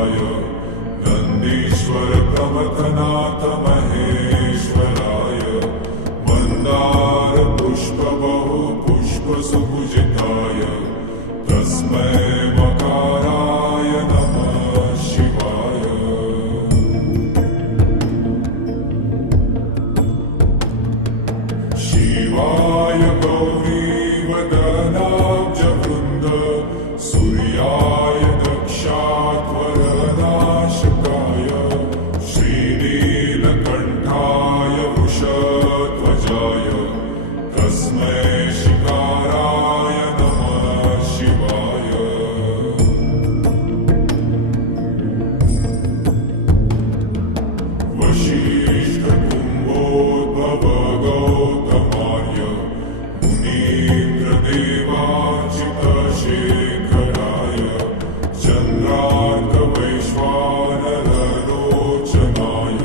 सुपूजिताय नन्दीश्वर प्रमथनाथ महेश्वराय मन्दार पुष्प बहु पुष्प सुपूजिताय तस्मै मकाराय नमः शिवाय। शिवाय गौरीवदनाब्जवृन्द सूर्याय दक्षाध्वरनाशकाय श्रीनीलकण्ठाय वृषध्वजाय तस्मै शिकाराय नमः शिवाय। वसिष्ठकुम्भोद्भव गौतमार्य मुनीन्द्रदेवार्चितशेखराय चन्द्रार्कवैश्वानररोचनाय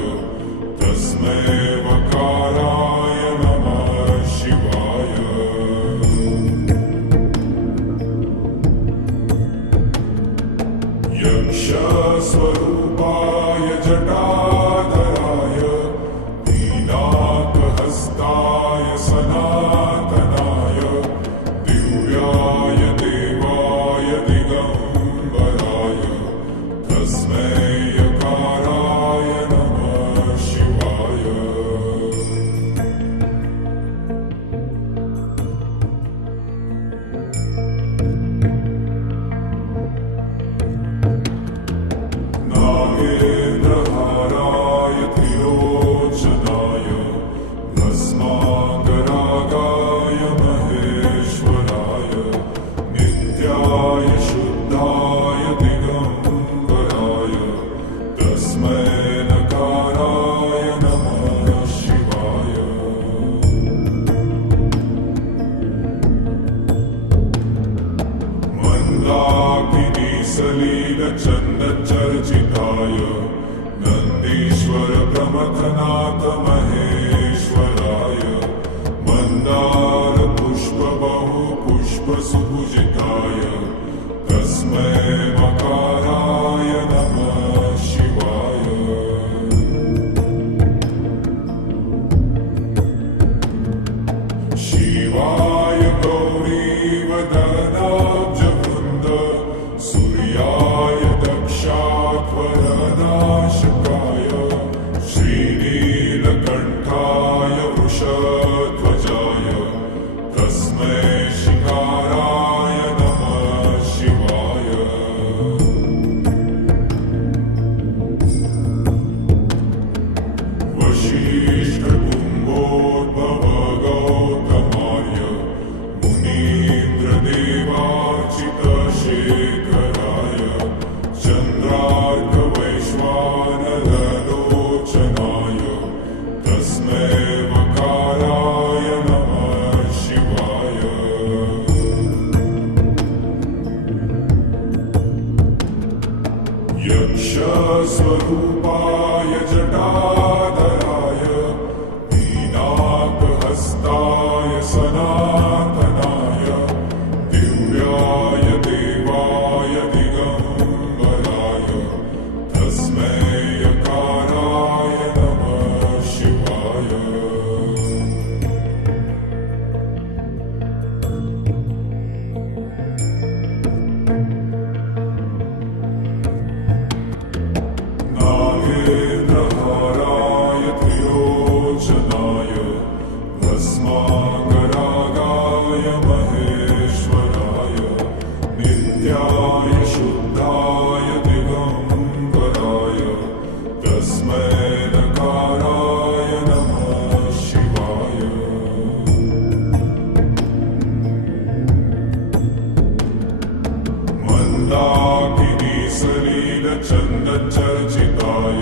तस्मै वकाराय नमः शिवाय। यक्षस्वरूपाय जटाधराय दीनाकहस्ताय सनातनाय दिव्याय देवाय दिगम्बराय तस्मै यकाराय नमः शिवाय। नागेन्द्रहाराय त्रिलोचनाय भस्माकरागाय महेश्वराय नित्याय शुद्धाय दिगम्बराय तस्मै नकाराय नमः शिवाय। मन्दाकिनीसलीलचन्दचर्चिताय नन्दीश्वर प्रमथनाथ महेश्वराय मन्दार पुष्प बहु पुष्प सुपूजिताय तस्मै मकाराय नमः शिवाय। शिवाय गौरीवदनाब्जवृन्द सूर्याय दक्षाध्वरनाशकाय श्रीनीलकण्ठाय वृषध्वजाय तस्मै शिकाराय नमः शिवाय। वसिष्ठकुम्भोद्भव गौतमार्य मुनीन्द्रदेवार्चितशेखराय चन्द्रार्कवैश्वानररोचनाय तस्मै वकाराय नमः शिवाय। यक्षस्वरूपाय जटाधराय दीनाकहस्ताय सनातनाय दिव्याय देवाय दिगम्बराय तस्मै यकाराय नमः शिवाय। नागेन्द्रहाराय त्रिलोचनाय भस्माकरागाय महेश्वराय नित्याय शुद्धाय दिगम्बराय तस्मै नकाराय नमः शिवाय। मन्दाकिनीसलीलचन्दचर्चिताय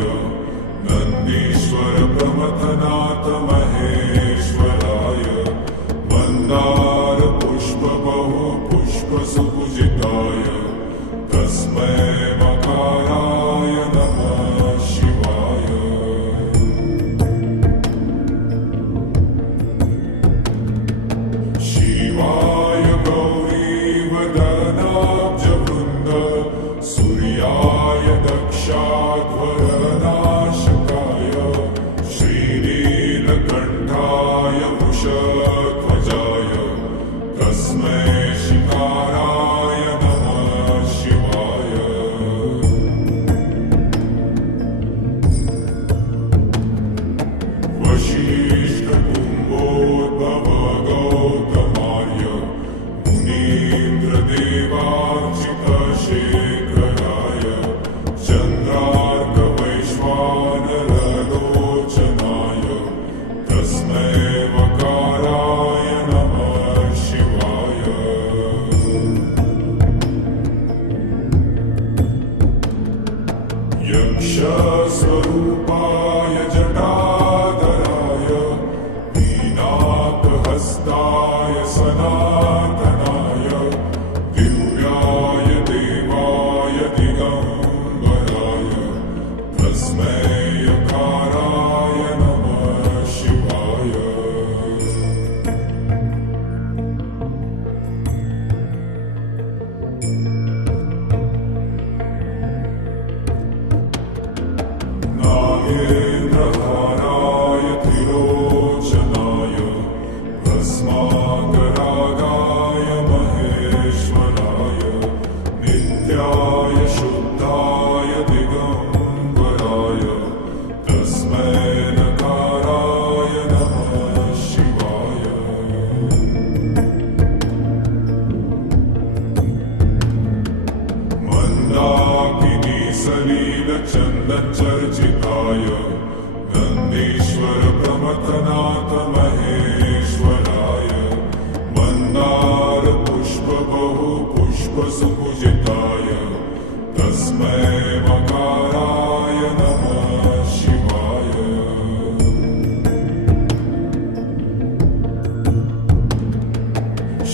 नन्दीश्वर प्रमथनाथ महेश्वराय मन्दार पुष्प बहु पुष्प सुपूजिताय तस्मै मकाराय नमः शिवाय। शिवाय गौरीवदनाब्जवृन्द सूर्याय दक्ष वृषाध्वरनाशकाय श्रीनीलकण्ठाय वृषध्वजाय तस्मै शिकाराय नमः शिवाय। वसिष्ठकुम्भोद्भव गौतमार्य मुनीन्द्रदेवार्चितशेखराय चन्द्रार्कवैश्वानरलोचनाय तस्मै वकाराय नमः शिवाय। यक्षस्वरूपाय जटाधराय नीनाथहस्ताय सनातनाय दिव्याय देवाय दिगम्बराय तस्मै यकाराय नमः शिवाय। नागेन्द्रहाराय त्रिलोचनाय भस्माकरागाय महेश्वराय नित्याय शुद्धाय दिगम्बराय तस्मै नकाराय नमः शिवाय। मन्दाकिनी सलीलचन्दचर्चिताय नन्दीश्वर प्रमथनाथ महेश्वराय मन्दार पुष्प बहु पुष्प सुपूजिताय तस्मै मकाराय नमः शिवाय।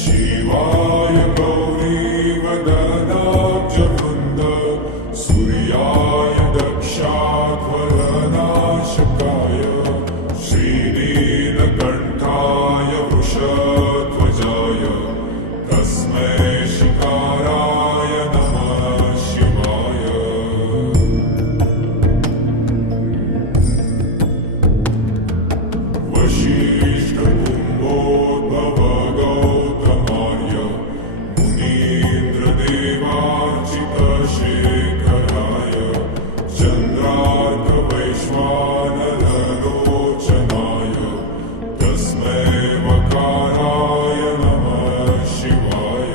शिवाय गौरीवदनाब्जवृन्द सूर्याय दक्षाध्वरनाशकाय श्रीनीलकण्ठाय वृषध्वजाय तस्मै शिकाराय नमः शिवाय। वसिष्ठकुम्भोद्भव गौतमार्य मुनीन्द्रदेवार्चितशेखराय चन्द्रार्कवैश्वानरलोचनाय तस्मै वकाराय नमः शिवाय।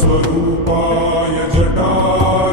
यक्षस्वरूपाय जटाधराय